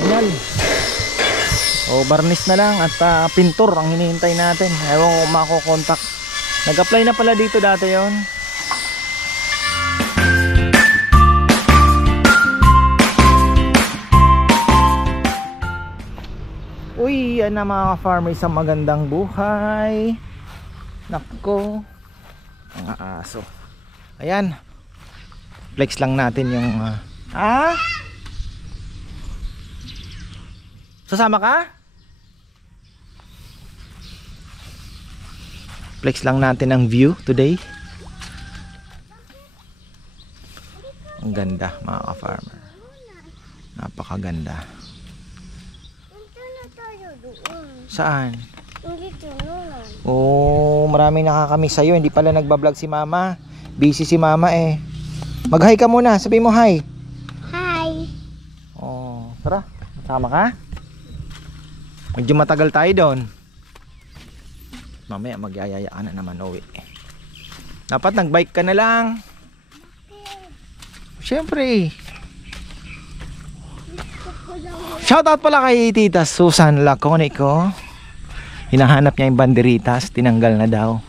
final. O barnis na lang at pintor ang hinihintay natin. Ewan ko mako-contact. Nag-apply na pala dito dati yon. Uy, yan na mga farmer, isang magandang buhay. Nako, mga aso. Ayan, flex lang natin yung sasama ka? Flex lang natin ang view today. Ang ganda mga ka-farmer, napakaganda. Saan? Oh, maraming nakakamiss sa'yo. Hindi pala nagbablog si mama. Busy si mama eh. Mag-hi ka muna, sabi mo hi. Hi. Oh, tara, sama ka? Medyo matagal tayo doon. Mamaya magyayaya ka na naman uwi. Dapat nagbike ka na lang. Siyempre. Shoutout pala kay Tita Susan Laconico. Hinahanap niya yung banderitas, tinanggal na daw.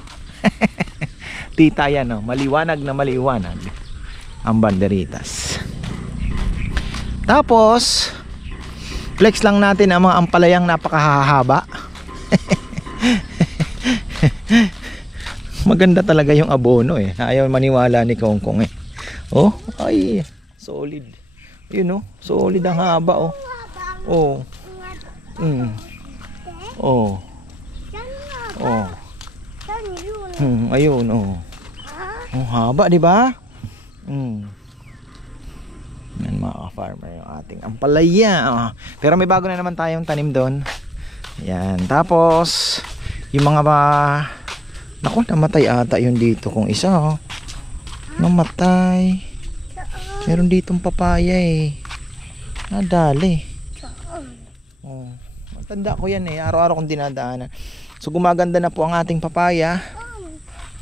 Tita yan, oh, maliwanag na maliwanag ang banderitas. Tapos flex lang natin ang mga ampalayang napakahahaba. Maganda talaga yung abono eh. Ayaw maniwala ni Kong Kong eh. Oh, ay, solid. Yun oh, solid ang haba oh. Oh. Oh. Oh. Ayun oh. Oh, haba, di ba? Yan mga farmer yung ating ampalaya. Oh. Pero may bago na naman tayong tanim doon. Yan. Tapos yung mga naku, namatay ata yun dito kung isa oh. Namatay. Meron ditong papaya eh. Nadali. Oh. Matanda ko yan eh. Araw-araw kong dinadaanan. So gumaganda na po ang ating papaya.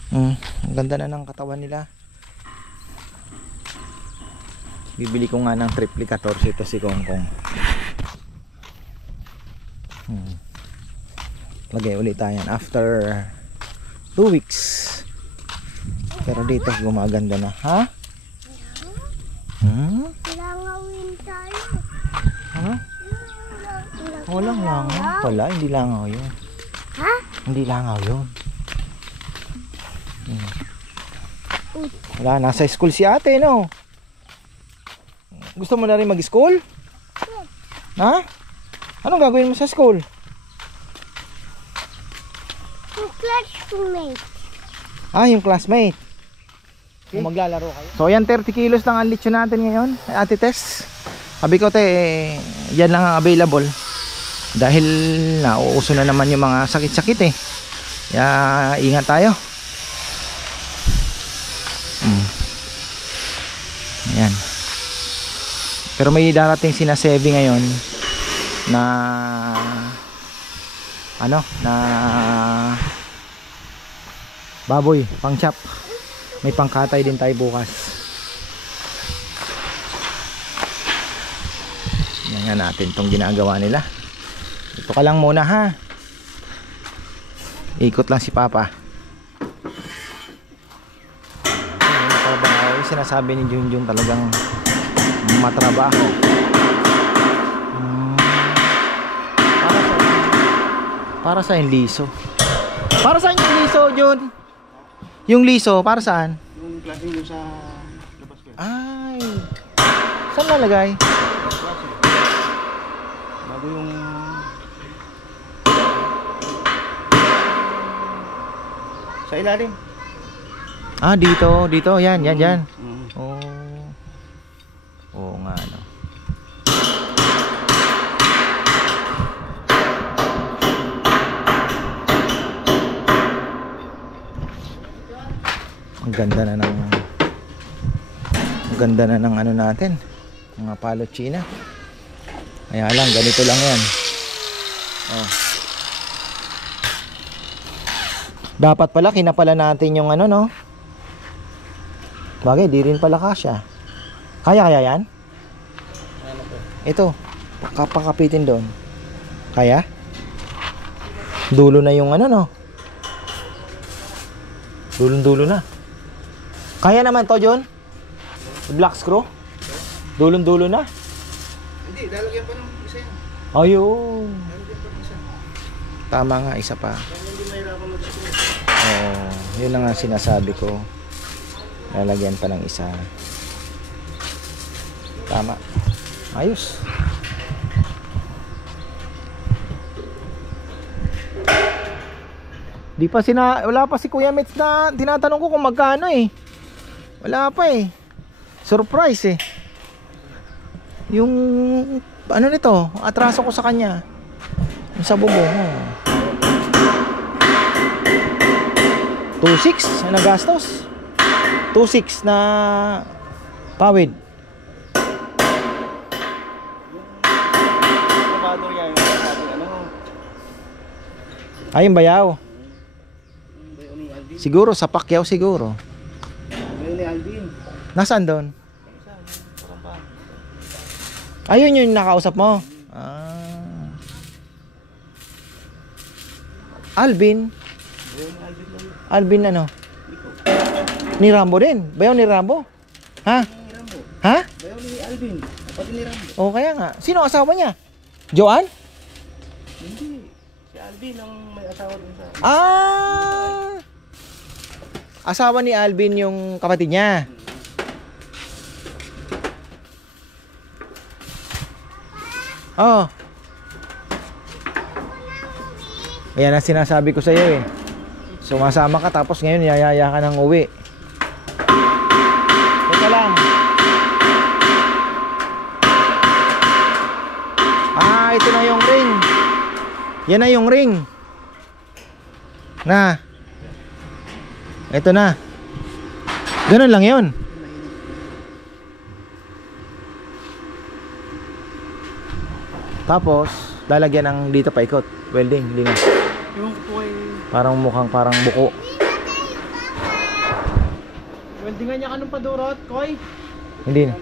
Ang ganda na ng katawan nila. Bibili ko nga ng triple 14 ito si Kong Kong. Lagay ulit tayo after 2 weeks. Pero dito gumaganda na. Ha? Langawin tayo. Ha? Walang langaw pala. Hindi langaw yun. Ha? Hindi langaw yun. Wala, nasa school si ate no. Gusto mo na rin mag-school? Ha? Anong gagawin mo sa school? Yung classmate. Yung classmate. Kung maglalaro kayo. So yan, 30 kilos lang ang lechon natin ngayon, Ate Tess. Sabi ko yan lang ang available. Dahil nauuso na naman yung mga sakit-sakit eh. Kaya ingat tayo. Ayan. Pero may darating sina Sevi ngayon na na baboy, pang chop. May pangkatay din tayo bukas. Yan nga natin tong ginagawa nila. Ito ka lang muna ha. Ikot lang si Papa. Yung sinasabi ni Junjun talagang matrabaho. Para sa yung liso. Para saan yung liso, Jun? Yung liso, para saan? Yung klase yung sa labas ko. Ay. Saan nalagay? Bago yung sa ilalim. Dito. Yan. Oh. Oo nga no. Ang ganda na ng ano natin, mga palochina. Kaya lang ganito lang yan. Oh. Dapat pala kinapala natin yung ano no. Bagay di rin pala kasya. Kaya yan? Ito. Kapakapitin doon. Kaya? Dulo na yung ano, no? Dulong-dulo na. Kaya naman to, John? Black screw? Dulong-dulo na? Hindi, lalagyan pa ng isa yan. Ayun. Lalagyan pa ng isa. Tama nga, isa pa. Kaya hindi mahirapan mag-screw. Oo, yun na nga sinasabi ko. Lalagyan pa ng isa. Tama. Ayos. Wala pa si Kuya Mitz na tinatanong ko kung magkano eh. Wala pa eh. Surprise eh. Yung ano nito, atraso ko sa kanya. Yung sa bubo. 2.6 na nagastos. 2.6 na pawid. Kabador yan. Ano? Ayun bayaw. Bayo ni Alvin. Siguro sa Pacquiao siguro. Bayo ni Alvin. Nasaan doon? Isa, parang pa. Ayun yung nakausap mo. Ah. Alvin. Bayo ni Alvin lang. Alvin ano? Ni Rambo din. Bayaw ni Rambo? Ha? Ni Rambo. Ha? Bayo ni Alvin. Pati ni Rambo. O kaya nga. Sino ang asawa niya? Joan? Hindi. Si Alvin ang may asawa dun sa... Ah! Asawa ni Alvin yung kapatid niya. Oh. Ayan ang sinasabi ko sa iyo eh. Sumasama ka tapos ngayon yayaya ka ng uwi. Teka lang. Ah, ito na yung ring. Yan na yung ring. Na. Ito na. Ganun lang yun. Tapos, lalagyan ng dito pa ikot. Welding, lingas. Yung po ay... Parang mukhang parang buko. Weldingan niya ka nung padurot, Koy? Hindi na.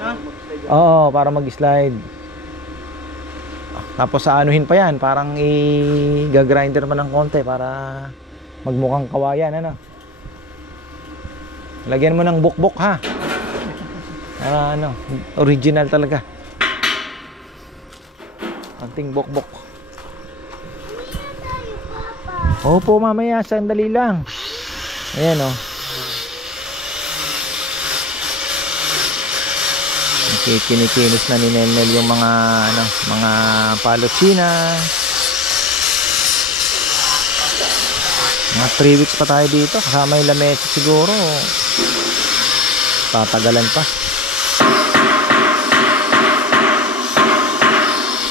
Ha? Oo, para mag-slide. Tapos sa anuhin pa yan, parang i-grinder man ng konti para magmukhang kawayan, ano. Lagyan mo ng bukbok ha. Para ano, original talaga. Anting bukbok. Opo, mamaya, sandali lang. Ayan oh. Okay, kinikinis na ni Nenel yung mga ano, mga palotsina. Mga 3 weeks pa tayo dito, kasama yung lamesa siguro. Tatagalan pa.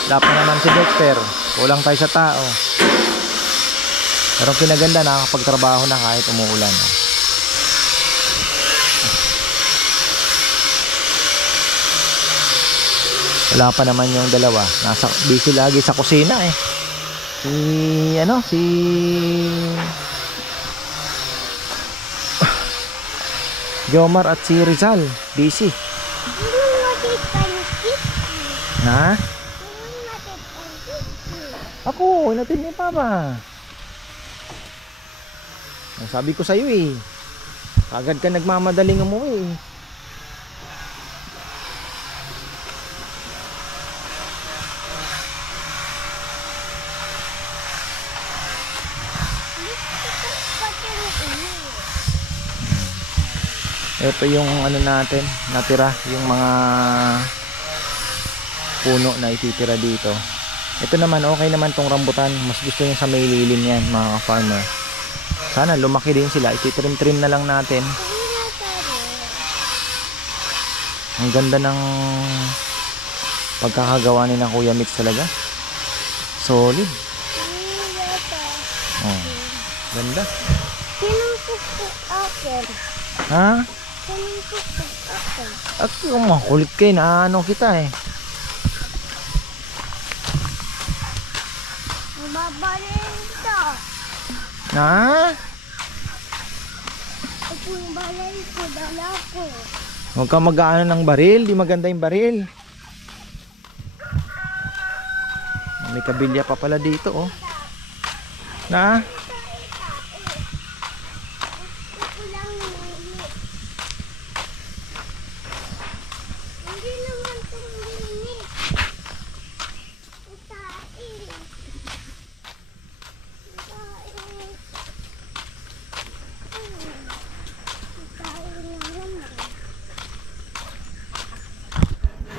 Dapat naman si Dexter, kulang tayo sa tao. Pero kinaganda, nakakapagtrabaho na kahit umuulan. Wala pa naman yung dalawa. Nasa busy lagi sa kusina eh. Si Jomar at si Rizal, busy. Ha? Ako, natin ni Papa. Sabi ko sa'yo eh. Agad ka nagmamadaling umuwi eh. Ito yung ano natin, natira, yung mga puno na ititira dito. Ito naman, okay naman tong rambutan. Mas gusto niya sa may lilim yan, mga farmer. Sana lumaki din sila, ititrim-trim na lang natin. Ang ganda ng pagkakagawa ni na Kuya Mitz talaga. Solid. Oh, ganda. Ha? At yung makulit kayo na ano kita eh. Babalin ito. Na? Ito yung balay ko, dala ko. Huwag ka mag-aano ng baril, di maganda yung baril. May kabilya pa pala dito, oh. Na? Ako lang nili. Hindi naman tumili. Kain.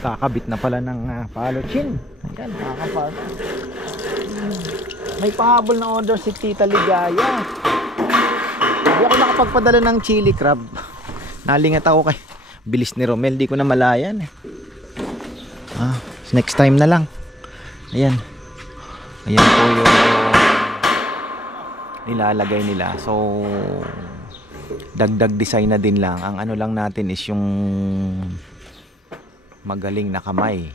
Kakabit na pala ng palochin. Ayan, kakapal. May pahabol na order si Tita Ligaya. Hindi ako nakapagpadala ng chili crab. Nalingat ako kay bilis ni Romel, di ko na malayan eh. Next time na lang. Ayan. Ayan po yung nilalagay nila. So dagdag design na din lang. Ang ano lang natin is yung magaling na kamay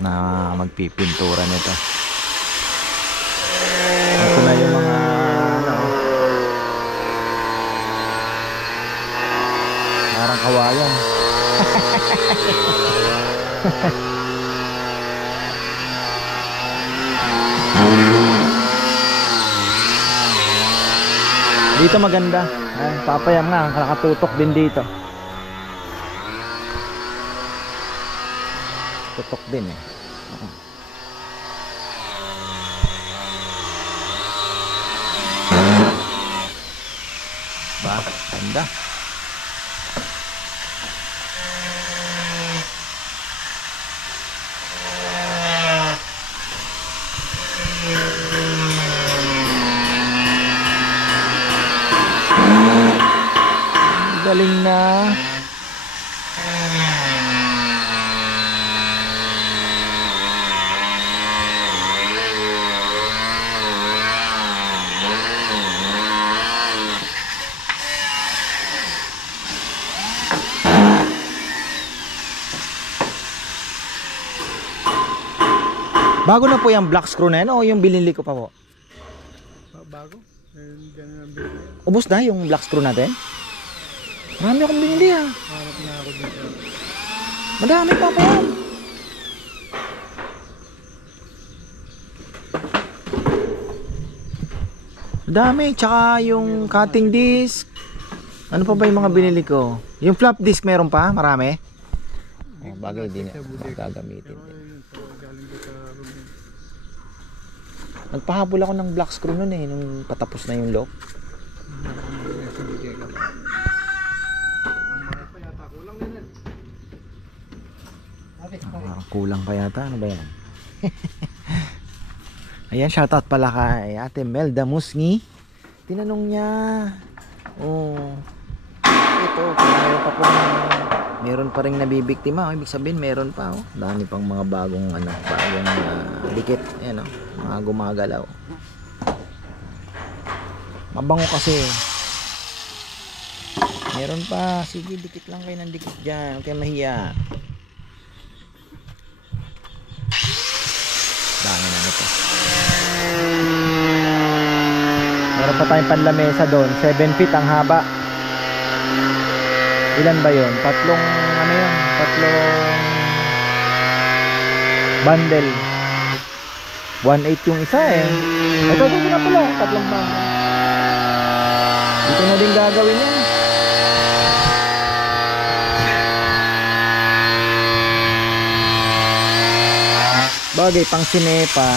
na magpipintura nito. Ito na yung mga ano, parang kawayan. Dito maganda. Papayam nga, nakatutok din dito. Tutok din eh. Ba, ganda. Galing na. Bago na po yung black screw na yan o yung binili ko pa po? Bago? Ubus na yung black screw natin? Marami akong binili ha. Harap na ako dito. Madami pa pa yan. Madami. Tsaka yung cutting disc. Ano pa ba yung mga binili ko? Yung flap disc meron pa? Marami? Oh, bagay din yan. Gagamitin din. Nagpahabol ako ng black screw nun eh. Nung patapos na yung lock. Kulang pa yata. Ano ba yan? Ayan, shoutout pala kay Ate Melda Musngi. Tinanong niya, oh, ito, meron pa rin nabibiktima. Ibig sabihin, meron pa. Oh. Dami pang mga bagong, dikit. Ayan, oh, mga gumagalaw. Mabango kasi. Meron pa. Sige, dikit lang kayo ng dikit dyan. Huwag kayo mahiya. Dami na ito. Meron pa tayong panlamesa doon. 7 feet ang haba. Ilan ba yun? Tatlong bundle. 1.8 yung isa eh. Ito na pala. Tatlong bundle. Dito na din gagawin yan. Bagay pang sinepa.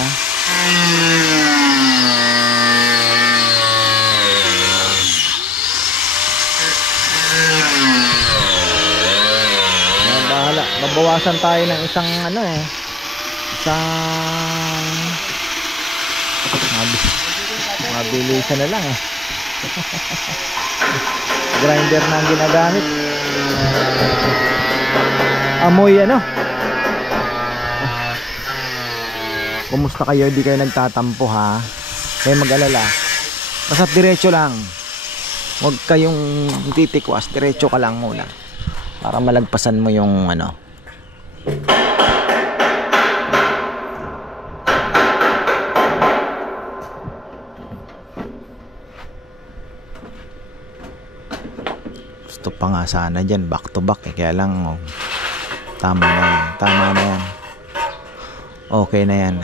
Bahala. Mabawasan tayo ng isang isang mabilisan na lang eh. Grinder na ang ginagamit. Amoy Kumusta kayo? Di kayo nagtatampo ha? Kaya mag-alala. Basta diretso lang. Huwag kayong titikwas. Diretso ka lang muna. Para malagpasan mo yung Gusto pa nga sana dyan. Back to back eh. Kaya lang tama na yan. okay na yan.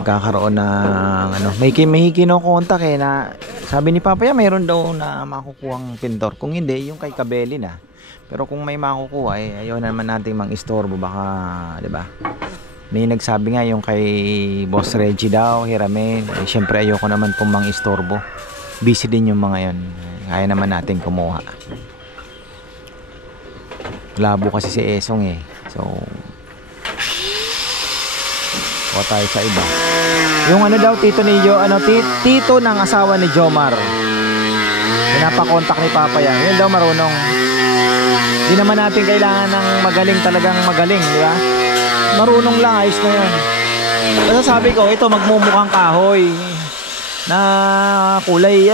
Magkakaroon ng ano, may kinokontak eh na sabi ni Papaya mayroon daw na makukuhang pintor. Kung hindi, yung kay Kabeli na. Pero kung may makukuha eh, ayaw naman nating mang-istorbo baka, 'di ba? May nagsabi nga yung kay Boss Reggie daw, hiramin. Eh, syempre ayoko naman pong mang-istorbo. Busy din yung mga 'yon. Kaya naman natin kumuha. Labo kasi si Esong eh. So o tayo sa iba. Yung ano daw tito ni tito ng asawa ni Jomar. Pinapakontak ni Papa yan. Yun daw marunong. Hindi naman natin kailangan ng talagang magaling, di ba? Marunong lang, ayos na yun. Basta sabi ko, ito magmumukhang kahoy na kulay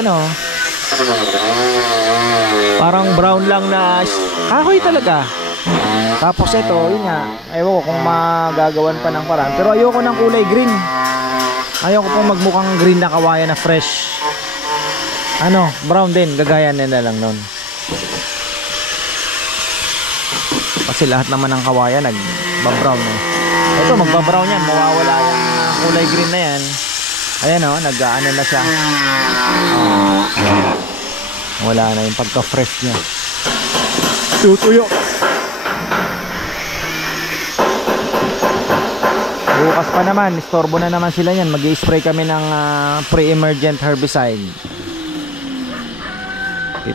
parang brown lang na kahoy talaga. Tapos ito, yun nga, ayaw ko kung magagawan pa ng paraan. Pero ayoko ng kulay green. Ayoko pong magmukhang green na kawayan na fresh. Brown din, gagaya nila lang nun. Kasi lahat naman ng kawayan nagbabrown eh. Ito, magbabrown yan, mawawala yung kulay green na yan. Ayan nag-ano na siya. Wala na yung pagka-fresh niya. Tutuyo. Bukas pa naman, istorbo na naman sila yan. Mag-i-spray kami ng pre-emergent herbicide.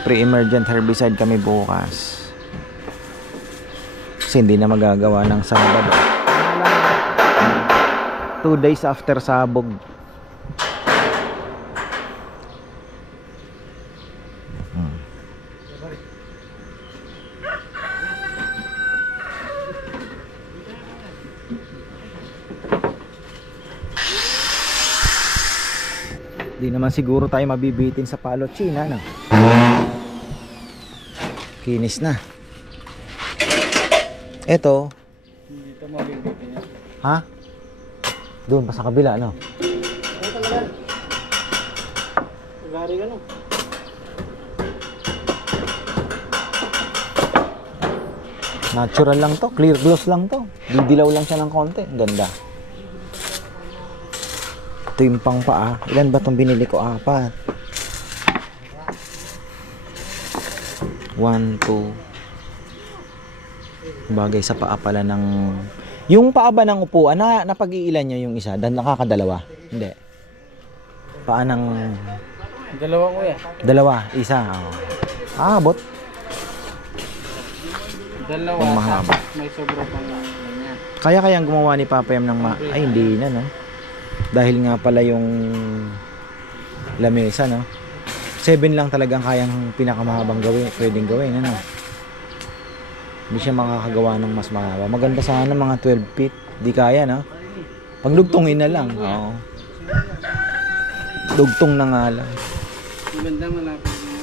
Pre-emergent herbicide kami bukas. Kasi hindi na magagawa ng Sabado. 2 days after sabog. Di naman siguro tayo mabibitin sa Palochina, Kinis na. Ito. Dito mabibitin yan. Ha? Doon pa sa kabila, Ano talaga? Gari ka Natural lang to, clear gloss lang to. Didilaw lang siya ng konti. Ganda. Ito yung pang paa. Ilan ba itong binili ko? 4. 1, 2. Bagay sa paa pala ng... Yung paa ba ng upuan, napag-iilan nyo yung isa? Nakakadalawa? Hindi. Paa ng... Dalawa ko yan. Dalawa, isa. Abot. Dalawa. Yung mahaba. May sobra pang ganyan. Kayang gumawa ni Papa Yam ng ay hindi na dahil nga pala yung lamesa 7 lang talagang kayang pinakamahabang pwedeng gawin hindi siya makakagawa ng mas mahaba. Maganda sana mga 12 feet, di kaya pagdugtungin na lang. Oo. Dugtong na nga lang. Maganda malapit mo.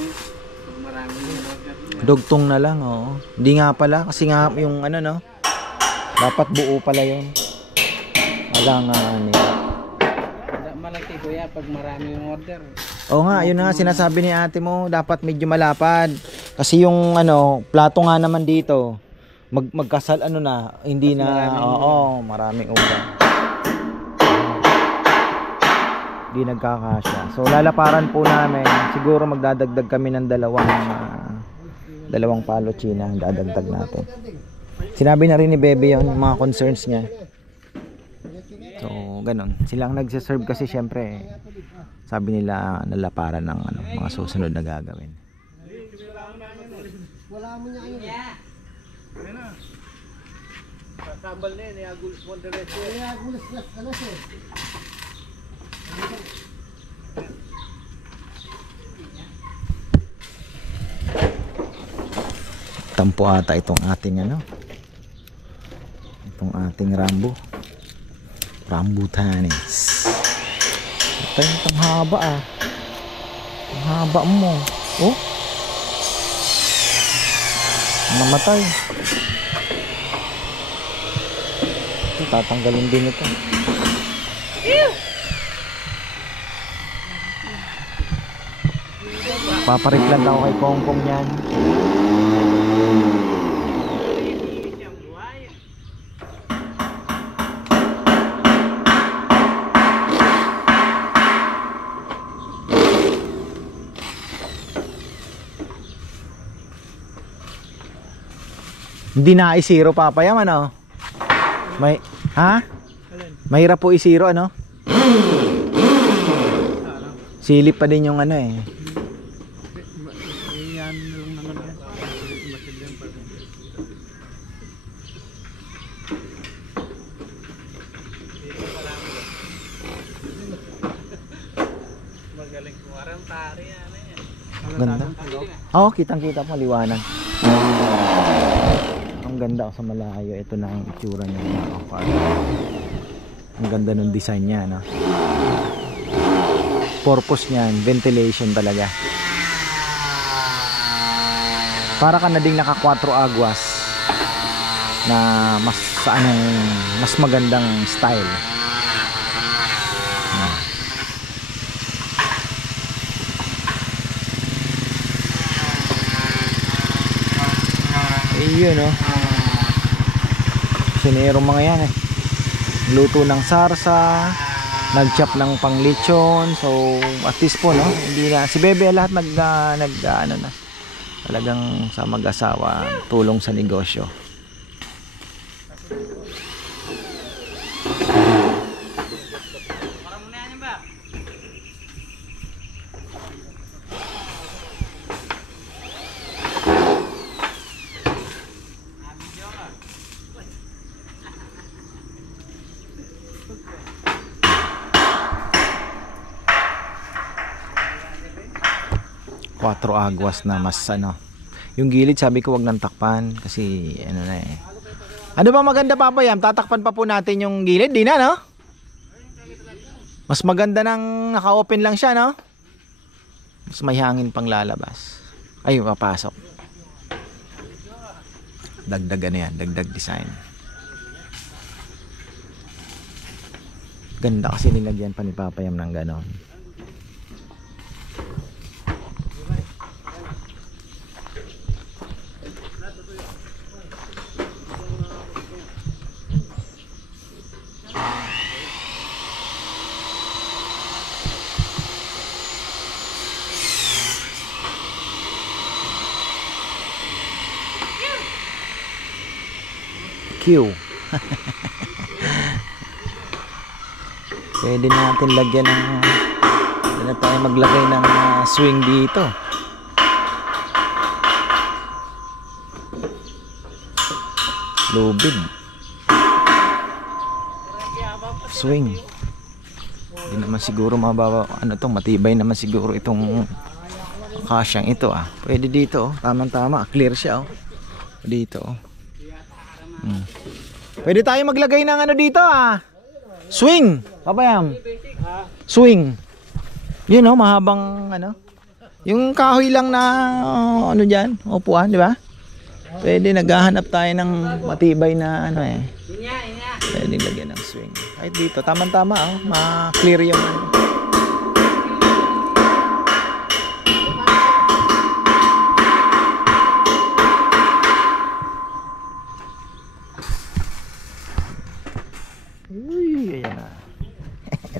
Maraming order. Dugtong na lang, oo. Hindi nga pala kasi nga yung dapat buo pala yun. Wala nga malaki kuya pag marami yung order. Oo nga, yun nga sinasabi ni ate mo, dapat medyo malapad. Kasi yung plato nga naman dito, magkasal hindi na, maraming ulam. Hindi nagkakasya. So lalaparan po namin, siguro magdadagdag kami ng dalawang Palochina, dadagdag natin. Sinabi na rin ni Bebe yung mga concerns niya. So, ganun. Silang nagsiserve kasi syempre sabi nila nalaparan ng mga susunod na gagawin. Wala mo niya ano. Kakambal na yan, iagulis mo diretso. Iagulis na kalas eh. Tampo ata itong ating itong ating Rambutanes. Ito yung haba ang haba mo. Oh, namatay. Ito, tatanggalin din ito. Papariklan ako kay Kongkong yan. Hindi na i-zero papayam ano? May, ha? Mahirap po i-zero ano? Silip pa din yung ano eh. Yan lang naman yan. Masilyan pa rin. Magaling kumarang pare yan eh. Ganda. Oo, kitang-kita po, liwanag. Ang ganda sa malayo. Ito na ang itsura niya. Ang ganda ng design niya, no? Purpose niyan, ventilation talaga. Para ka na ding naka 4 agwas na mas mas magandang style. Yun no. Sinero mga yan eh. Luto ng sarsa, nagchop ng panglechon. So at least po no, hindi na si Bebe lahat ano na. Talagang sa mag-asawa tulong sa negosyo. Quatro agwas na mas ano. Yung gilid sabi ko wag nang takpan kasi ano na eh. Ano ba maganda papayam? Tatakpan pa po natin yung gilid, di na no? Mas maganda nang naka-open lang siya no? Mas may hangin pang lalabas. Ay, papasok. Dagdag ano yan, dagdag design. Ganda kasi nilagyan pa ni papayam ng ganon. Pwede natin lagyan ng pwede na tayo maglagay ng swing dito. Lubid swing. Hindi naman siguro mababa ano to, matibay naman siguro itong kasyang ito ah. Pwede dito oh. Tamang-tama, clear siya oh. Dito oh. Pwede tayo maglagay ng ano dito ah. Swing, papayam. Swing. Yun oh, mahabang ano. Yung kahoy lang na ano diyan, upuan, di ba? Pwede naghahanap tayo ng matibay na ano eh. Pwede lagyan ng swing. Kahit dito, tamang-tama oh, ma-clear yung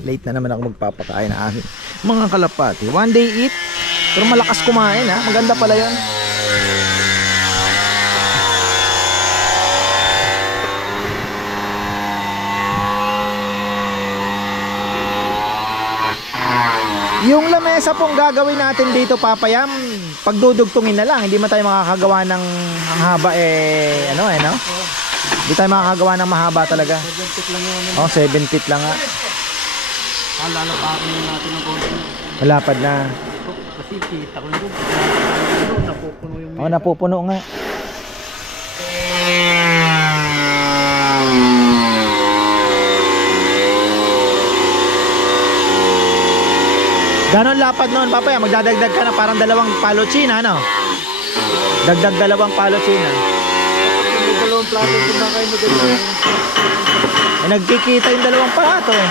late na naman ako magpapakain ng aking mga kalapati. One day eat, pero malakas kumain ha. Maganda pala yun. Yung lamesa pong gagawin natin dito papayam, pagdudugtungin na lang. Hindi man tayo makakagawa ng ang haba eh, ano eh no? Hindi tayo makakagawa ng mahaba talaga. 7 feet lang yun. Oh, 7 feet lang nga. Lalapakin natin ng konti. Malapad na. Kasi kita ko doon. Napupuno yung Oh, napupuno nga. Ganon lapad noon, papaya? Magdadagdag ka na parang 2 palotsina, ano? Dagdag 2 palotsina. may 2 plato kung na kayo maganda. Eh, nagkikita yung 2 plato eh.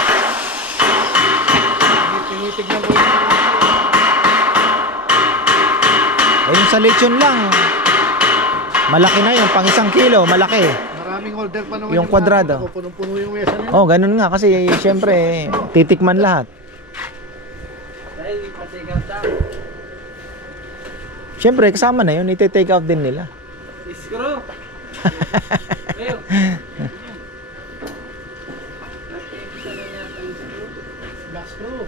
Tinitignan ko yung Yung sa lechon lang, malaki na yung pang 1 kilo, malaki. maraming order pa naman Yung kwadrado. Punong-puno yung mesa niya. Oh, ganun nga kasi syempre titikman lahat. Syempre kasama na yun, iti-take out din nila. Black screw.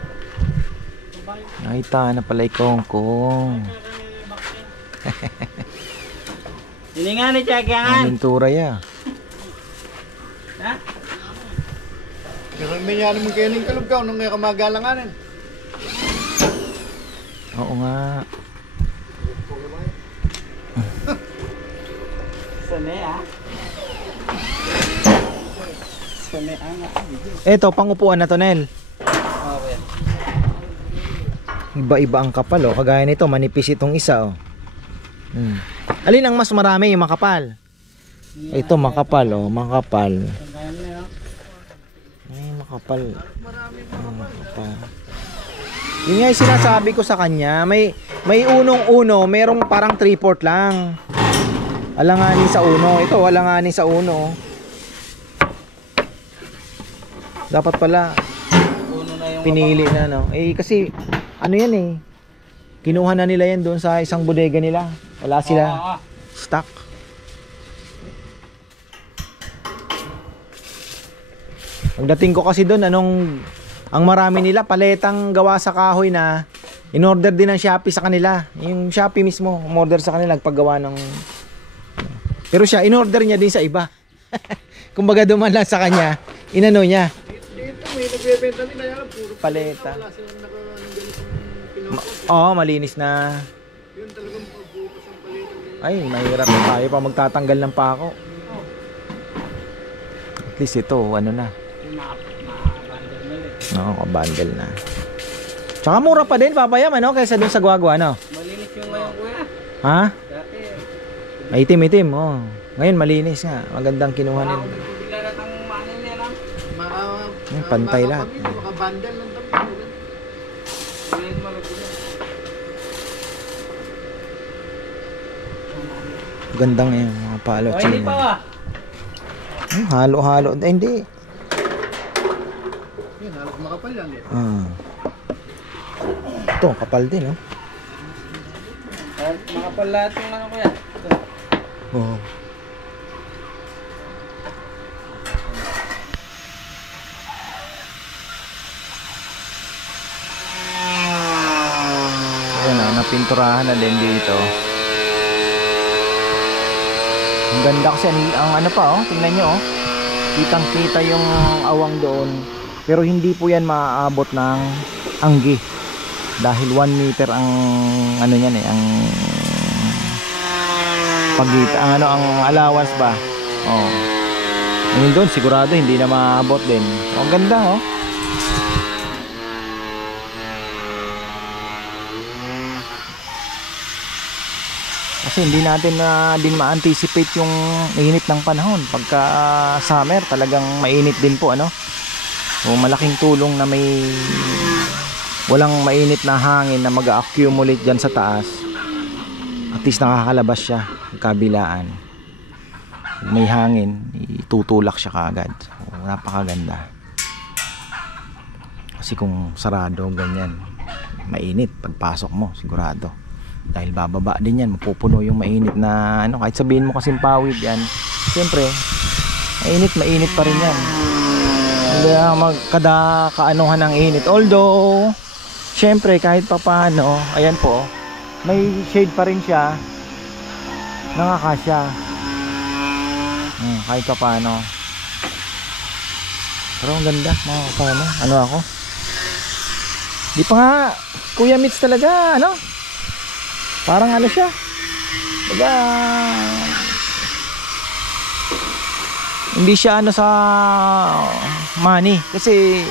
Nakita na pala ikongkong. Ini nga ni Tsagaan. Pintura ya. Ha? Pero may yan mong kayo ng kalugkaw nung may kamagalanganin. Oo nga. Sane ah. Sane nga. Eto, pangupuan na to, Nel. Okay. Iba-iba ang kapal, oh. Kagaya nito, manipis itong isa, oh. Alin ang mas marami, yung makapal? Ito, makapal, oh. Makapal. Ay, makapal. Makapal. Yun nga yung sinasabi ko sa kanya. May unong-uno, merong parang 3/4 lang. Alanganin sa uno. Ito, alanganin sa uno. Dapat pala Uno na yung pinili na, no? Eh, kasi, ano yan eh. Kinuha na nila yan doon sa isang bodega nila. Wala sila stock. Pagdating ko kasi doon, ang marami nila, paletang gawa sa kahoy na in-order din ng Shopee sa kanila. Yung Shopee mismo, umorder sa kanila, nagpagawa ng... Pero siya, in-order niya din sa iba. Kumbaga duman lang sa kanya, inano niya. Dito may nagbebenta nila yan. Puro Paleta. wala silang ganitong pinapos. Oo, malinis na. Yun talagang pagbukas ang paleta. Ay, mahirap na tayo pa magtatanggal ng pako. At least ito, ano na. Oo, kabandel na. Tsaka mura pa din, papayam, ano? Kaysa dun sa guagwa, ano? malinis yung ngayon kuya. Ha? Dati. Maitim-itim, oh. Ngayon, malinis nga. Magandang kinuha nila. Bigla na tang manin niya lang. Pantay lahat. Makabandal lang kami. Ngayon malagyan. Gandang yung mga palo. Oh, hindi pa ba? Halo-halo. Eh, hindi. Yan, halos makapal yan eh. Ito, kapal din, oh. Makapal lahat yung ano kuya. Ito. Oo. Ayan, oh, napinturahan na din dito. Ang ganda kasi ang ano pa, oh, tingnan nyo, oh. Kitang-kita yung awang doon. Pero hindi po yan maaabot ng anggi. Dahil 1 meter ang ano yan eh, ang pagitan, ang allowance ba. Oh. Ngayon doon sigurado hindi na maabot din. Oh, ang ganda, oh. Kasi hindi natin na din ma-anticipate yung init ng panahon. Pagka summer, talagang mainit din po, ano. So, malaking tulong na may walang mainit na hangin na mag-accumulate dyan sa taas. At least nakakalabas siya kabilaan. May hangin, itutulak siya kaagad. So, napakaganda. Kasi kung sarado ganyan, mainit pagpasok mo, sigurado. Dahil bababa din yan, mapupuno yung mainit na ano, kahit sabihin mo kasing pawid yan, siyempre mainit pa rin yan. Hindi magkada kaanuhan ng init. Although siyempre kahit papaano, ayan po, may shade pa rin siya, nakakasya. Kahit papaano. Pero ang ganda, mga kapano. Ano ako? Di pa nga Kuya Mitch talaga, ano? Parang ano siya? Diba? Hindi siya ano sa money. Kasi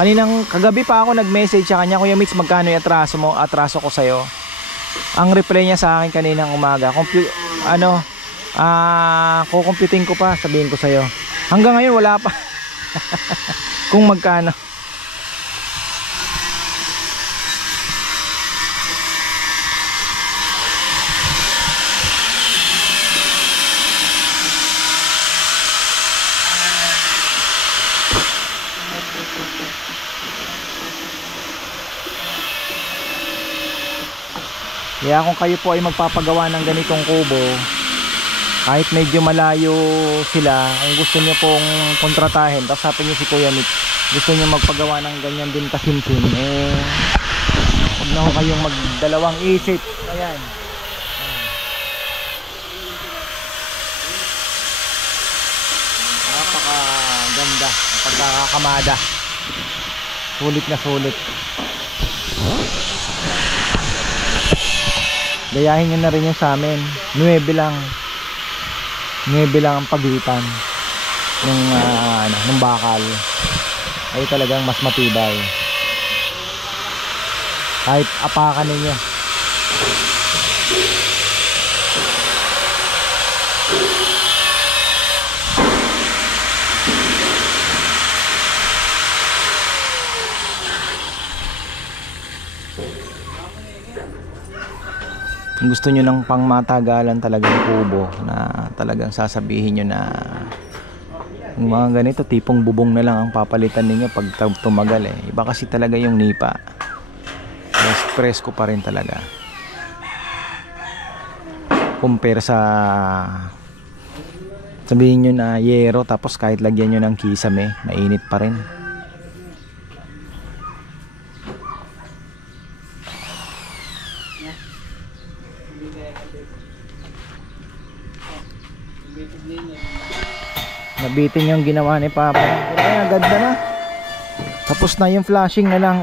kaninang kagabi pa ako nag-message sa kanya, Kuya Mitch, magkano yung atraso mo? Atraso ko sa'yo. Ang reply niya sa akin kaninang umaga, kukumputin ko pa, sabihin ko sa'yo. Hanggang ngayon wala pa. Kung magkano. Kaya kung kayo po ay magpapagawa ng ganitong kubo, kahit medyo malayo sila, kung gusto nyo pong kontratahin, tapos sabi nyo si Kuya Nick, gusto nyo magpagawa ng ganyan din kasimsim, eh huwag na ho kayong magdalawang isip. Ayan, napakaganda, pagkakakamada, sulit na sulit. Gayahin nyo na rin yung sa amin, 9 lang ang pagitan ng bakal ay talagang mas matibay kahit apakan ninyo. Kung gusto nyo ng pangmatagalan talagang kubo na talagang sasabihin nyo na yung mga ganito tipong bubong na lang ang papalitan ninyo pag tumagal eh. Iba kasi talaga yung nipa, presko pa rin talaga compare sa sabihin nyo na yero tapos kahit lagyan nyo ng kisame mainit pa rin. Nabitin yung ginawa ni Papa. Pero ay, ganda na. Tapos na yung flashing na lang,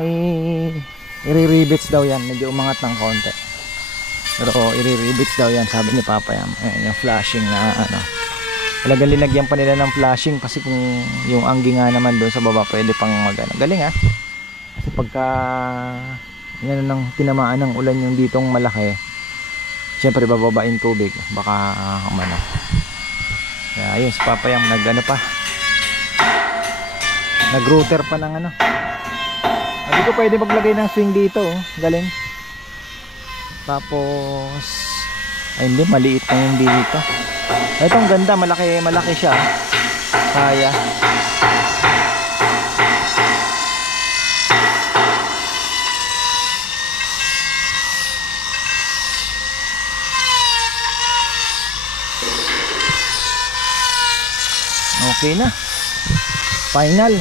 i-re-rivets daw yan. Medyo umangat ng konti. Pero i-re-rivets daw yan, sabi ni Papa yan. Ayan, yung flashing na ano. Talagang linagyan pa nila ng flashing kasi kung yung anggi nga naman doon sa baba pwede pang magana. Galing ha. Kasi pagka yan nang tinamaan ng ulan yung ditong malaki, syempre bababain tubig. Baka umano. Kaya ayun, si Papa yung nag-ano pa, nag-router pa ng ano. Hindi ko pwede maglagay ng swing dito oh. Galing. Tapos ay hindi, maliit na yung dito. Ito ang ganda, malaki siya. Kaya okay na, final.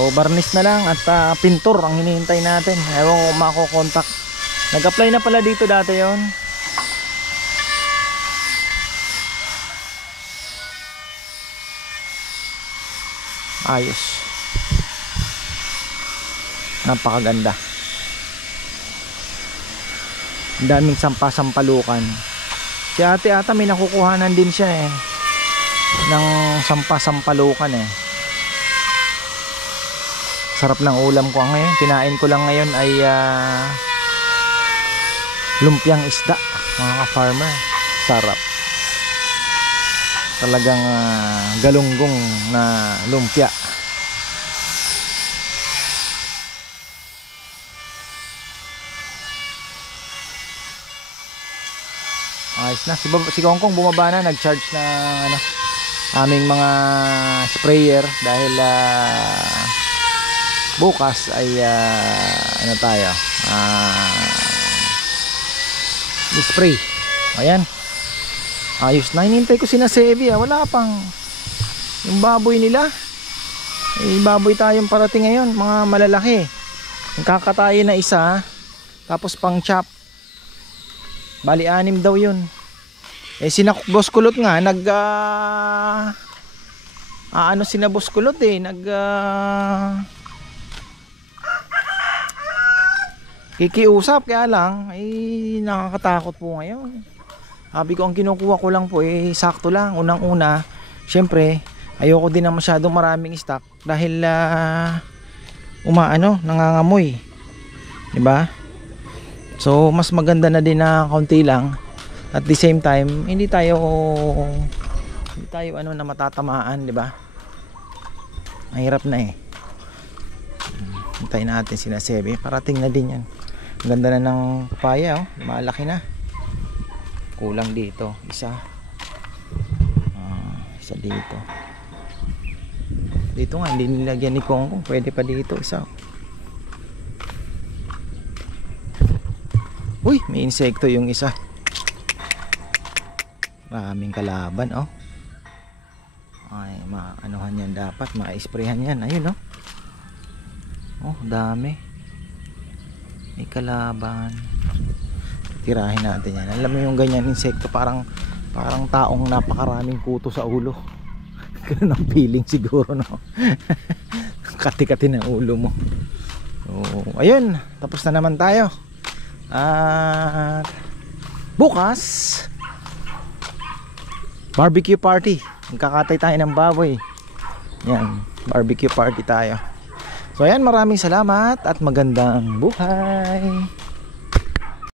O varnish na lang at pintor ang hinihintay natin. Ewan ko mako-contact. Nag-apply na pala dito dati yon. Ayos, napakaganda. Ang daming sampalukan. Si ate ata may nakukuhanan din siya eh ng sampalukan eh. Sarap ng ulam ko ngayon. Kinain ko lang ngayon ay lumpiang isda, mga ka-farmer. Sarap. Talagang galunggong na lumpia. Ayos na. Si Kongkong bumaba na, nag-charge na ano, aming mga sprayer dahil bukas ay ano tayo, spray. Ayan, ayos na. Hinintay ko sina Sevi wala pang yung baboy nila. Baboy tayong parating ngayon, mga malalaki. Yung kakatayin na isa, tapos pang chop, bali 6 daw yun. Sina Boss Kulot nga ano sina Boss Kulot kikiusap, kaya lang ay nakakatakot po ngayon. Sabi ko ang kinukuha ko lang po sakto lang. Unang una, syempre ayoko din na masyadong maraming stock dahil nangangamoy, diba? So mas maganda na din na kaunti lang. At the same time, hindi tayo na matatamaan, di ba? Mahirap na eh. Hintayin natin sina Sebi. Parating na din yan. Ang ganda na ng papaya, oh. Malaki na. Kulang dito. Isa dito. Dito nga, hindi nilagyan ni Kongkong. Pwede pa dito, isa. Uy, may insekto yung isa. Maraming kalaban, oh. Ay, maanuhan yan dapat, ma-sprayhan yan. Ayun, oh. Oh, dami. May kalaban. Tirahin natin yan. Alam mo yung ganyan insekto, parang taong napakaraming kuto sa ulo. Ganun ang feeling siguro, no. Kati-kati ng ulo mo. So, ayun, tapos na naman tayo. At bukas barbecue party. Magkakatay tayo ng baboy. Yan, barbecue party tayo. So ayan, maraming salamat at magandang buhay.